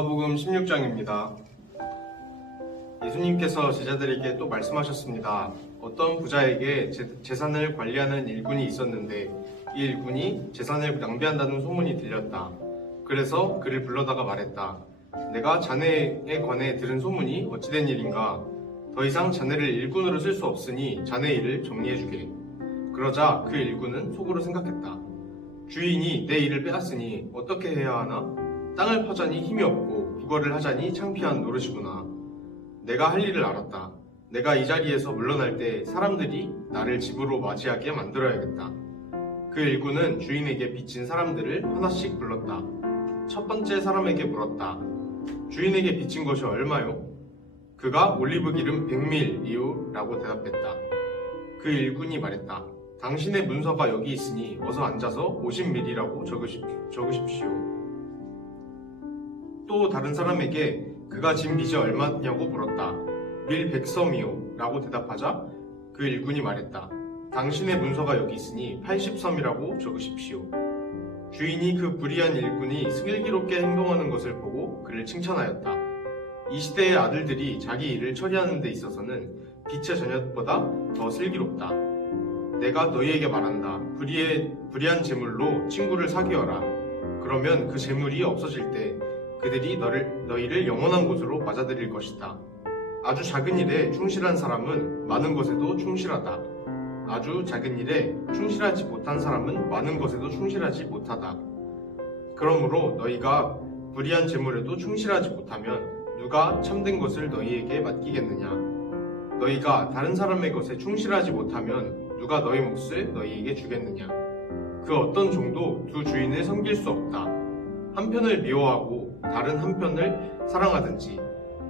누가복음 16장입니다. 예수님께서 제자들에게 또 말씀하셨습니다. 어떤 부자에게 재, 산을 관리하는 일꾼이 있었는데 이 일꾼이 재산을 낭비한다는 소문이 들렸다. 그래서 그를 불러다가 말했다. 내가 자네에 관해 들은 소문이 어찌된 일인가? 더 이상 자네를 일꾼으로 쓸 수 없으니 자네 일을 정리해주게. 그러자 그 일꾼은 속으로 생각했다. 주인이 내 일을 빼앗으니 어떻게 해야 하나? 땅을 파자니 힘이 없고 국어를 하자니 창피한 노릇이구나. 내가 할 일을 알았다. 내가 이 자리에서 물러날 때 사람들이 나를 집으로 맞이하게 만들어야겠다. 그 일꾼은 주인에게 비친 사람들을 하나씩 불렀다. 첫 번째 사람에게 물었다. 주인에게 비친 것이 얼마요? 그가 올리브 기름 1 0 0밀 l 이요라고 대답했다. 그 일꾼이 말했다. 당신의 문서가 여기 있으니 어서 앉아서 5 0밀 l 라고 적으십시오. 또 다른 사람에게 그가 진 빚이 얼마냐고 물었다. 밀 백섬이요. 라고 대답하자 그 일꾼이 말했다. 당신의 문서가 여기 있으니 80섬이라고 적으십시오. 주인이 그 불의한 일꾼이 슬기롭게 행동하는 것을 보고 그를 칭찬하였다. 이 시대의 아들들이 자기 일을 처리하는 데 있어서는 빛의 전역보다더 슬기롭다. 내가 너희에게 말한다. 불의의, 불의한 재물로 친구를 사귀어라. 그러면 그 재물이 없어질 때 그들이 너를, 너희를 영원한 곳으로 맞아들일 것이다. 아주 작은 일에 충실한 사람은 많은 것에도 충실하다. 아주 작은 일에 충실하지 못한 사람은 많은 것에도 충실하지 못하다. 그러므로 너희가 불의한 재물에도 충실하지 못하면 누가 참된 것을 너희에게 맡기겠느냐? 너희가 다른 사람의 것에 충실하지 못하면 누가 너희 몫을 너희에게 주겠느냐? 그 어떤 종도 두 주인을 섬길 수 없다. 한편을 미워하고 다른 한편을 사랑하든지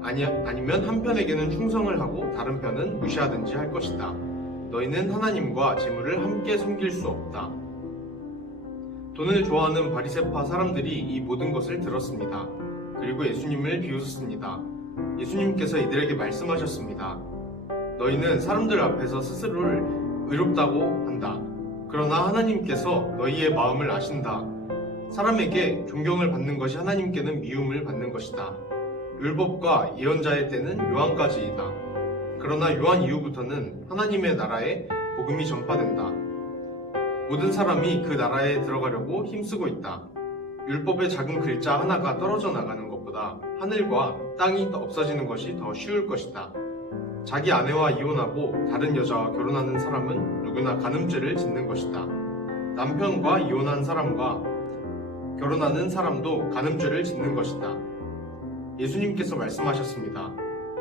아니, 아니면 한편에게는 충성을 하고 다른 편은 무시하든지 할 것이다. 너희는 하나님과 재물을 함께 섬길 수 없다. 돈을 좋아하는 바리세파 사람들이 이 모든 것을 들었습니다. 그리고 예수님을 비웃었습니다. 예수님께서 이들에게 말씀하셨습니다. 너희는 사람들 앞에서 스스로를 의롭다고 한다. 그러나 하나님께서 너희의 마음을 아신다. 사람에게 존경을 받는 것이 하나님께는 미움을 받는 것이다. 율법과 예언자의 때는 요한까지이다. 그러나 요한 이후부터는 하나님의 나라에 복음이 전파된다. 모든 사람이 그 나라에 들어가려고 힘쓰고 있다. 율법의 작은 글자 하나가 떨어져 나가는 것보다 하늘과 땅이 없어지는 것이 더 쉬울 것이다. 자기 아내와 이혼하고 다른 여자와 결혼하는 사람은 누구나 가늠죄를 짓는 것이다. 남편과 이혼한 사람과 결혼하는 사람도 가늠죄를 짓는 것이다. 예수님께서 말씀하셨습니다.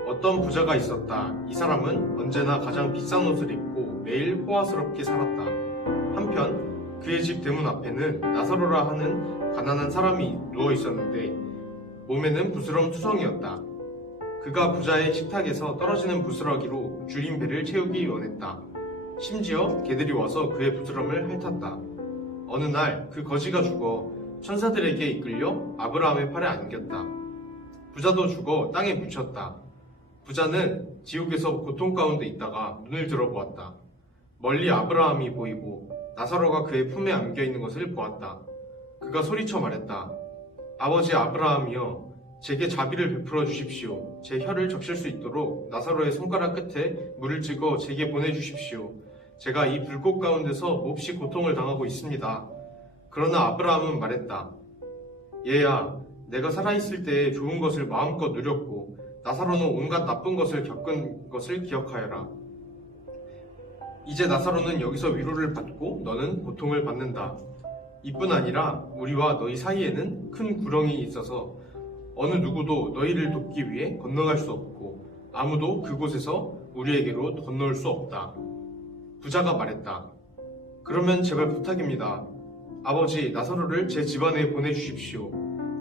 어떤 부자가 있었다. 이 사람은 언제나 가장 비싼 옷을 입고 매일 호화스럽게 살았다. 한편 그의 집 대문 앞에는 나사로라 하는 가난한 사람이 누워 있었는데 몸에는 부스럼 투성이었다. 그가 부자의 식탁에서 떨어지는 부스러기로 줄인 배를 채우기 원했다. 심지어 개들이 와서 그의 부스럼을 핥았다. 어느 날 그 거지가 죽어 천사들에게 이끌려 아브라함의 팔에 안겼다. 부자도 죽어 땅에 묻혔다. 부자는 지옥에서 고통 가운데 있다가 눈을 들어보았다. 멀리 아브라함이 보이고 나사로가 그의 품에 안겨 있는 것을 보았다. 그가 소리쳐 말했다. 아버지 아브라함이여, 제게 자비를 베풀어 주십시오. 제 혀를 적실 수 있도록 나사로의 손가락 끝에 물을 찍어 제게 보내주십시오. 제가 이 불꽃 가운데서 몹시 고통을 당하고 있습니다. 그러나 아브라함은 말했다. 얘야, 내가 살아있을 때 좋은 것을 마음껏 누렸고, 나사로는 온갖 나쁜 것을 겪은 것을 기억하여라. 이제 나사로는 여기서 위로를 받고 너는 고통을 받는다. 이뿐 아니라 우리와 너희 사이에는 큰 구렁이 있어서 어느 누구도 너희를 돕기 위해 건너갈 수 없고 아무도 그곳에서 우리에게로 건널수 없다. 부자가 말했다. 그러면 제발 부탁입니다. 아버지 나사로를 제 집안에 보내주십시오.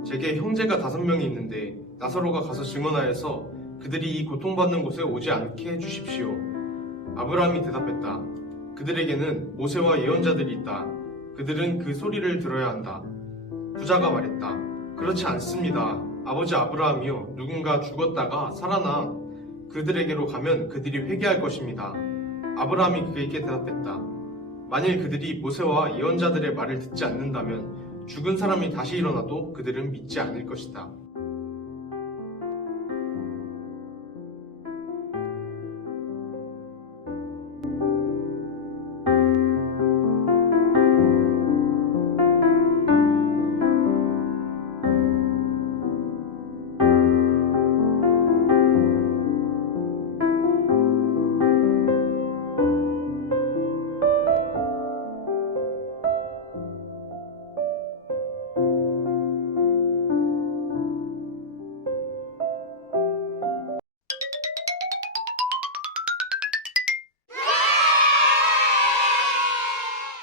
제게 형제가 다섯 명이 있는데 나사로가 가서 증언하여서 그들이 이 고통받는 곳에 오지 않게 해주십시오. 아브라함이 대답했다. 그들에게는 모세와 예언자들이 있다. 그들은 그 소리를 들어야 한다. 부자가 말했다. 그렇지 않습니다. 아버지 아브라함이요. 누군가 죽었다가 살아나 그들에게로 가면 그들이 회개할 것입니다. 아브라함이 그에게 대답했다. 만일 그들이 모세와 예언자들의 말을 듣지 않는다면 죽은 사람이 다시 일어나도 그들은 믿지 않을 것이다.